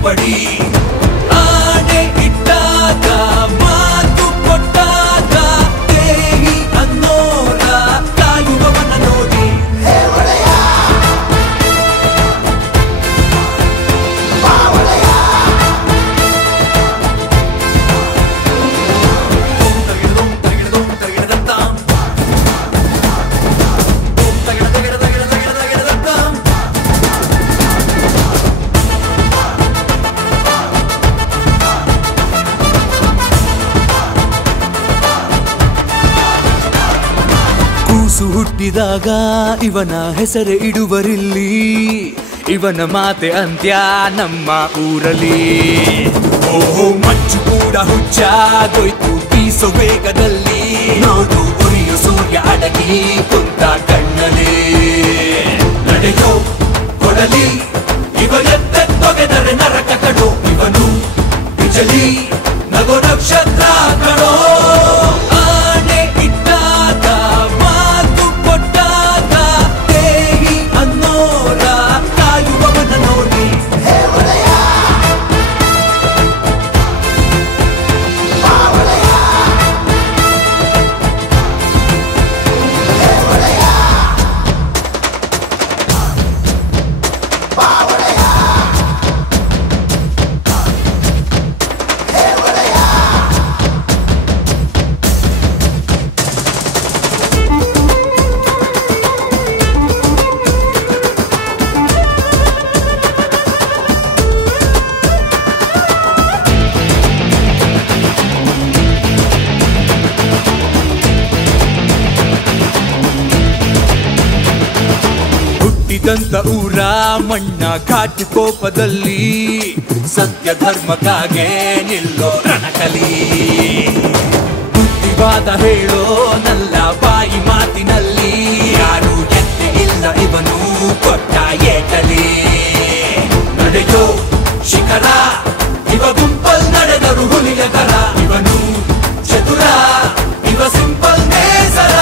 ಸೇರ್ಪಡಿ ಆನೆ ಇಟ್ಟಾಗ ಮಾತು ಕೊಟ್ಟಾಗ ದೇವಿ ಅನ್ನೋರ ಕಾಯುವವನ ನೋಡಿ ಹುಟ್ಟಿದಾಗ ಇವನ ಹೆಸರು ಇಡುವರಿಲ್ಲಿ ಇವನ ಮಾತೆ ಅಂತ್ಯ ನಮ್ಮ ಊರಲ್ಲಿ ಓಹೋ ಮಂಚು ಕೂಡ ಹುಚ್ಚಾಗೋಯ್ತು ಬೀಸೋ ವೇಗದಲ್ಲಿ ನೋಡು ಉರಿಯು ಸೂರ್ಯ ಅಡಗಿ ಕುಂತ ಕಣ್ಣಲ್ಲಿ ನಡೆಯೋ ಕೊಡಲಿ ಇವ ಎತ್ತೆತ್ತೊಗೆದರೆ ನರಕ ಕಡೋ ಇವನು ಬಿಜಲಿ ನಗೋ ನಕ್ಷತ್ರ ಕಣೋ ಆನೆ ಇಟ್ಟಾಗ ಮಾತು ಕೊಟ್ಟಾಗ ದೇವಿ ಅನ್ನೋರ ಕಾಯುವವನ ನೋಡಿ ಹುಟ್ಟಿದಂತ ಊರ ಮಣ್ಣ ಘಾಟಿ ಕೋಪದಲ್ಲಿ ಸತ್ಯ ಧರ್ಮಕ್ಕಾಗೆ ನಿಲ್ಲೋ ರಣಕಲಿ ಬುದ್ಧಿವಾದ ಹೇಳೋ ನಲ್ಲ ಬಾಯಿ ಮಾತಿನಲ್ಲಿ ಯಾರು ಎತ್ತೆ ಇಲ್ಲ ಇವನು ಕೊಟ್ಟ ಏಟಲಿ ನಡೆಯೋ ಶಿಖರ ಇವ ಗುಂಪಲ್ ನಡೆದರು ಹುಲಿಯ ಕರ ಇವನು ಚತುರ ಇವ ಸಿಂಪಲ್ ನೇಸರ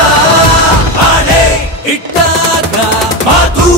ಆನೆ ಇಟ್ಟಾಗ ಮಾತು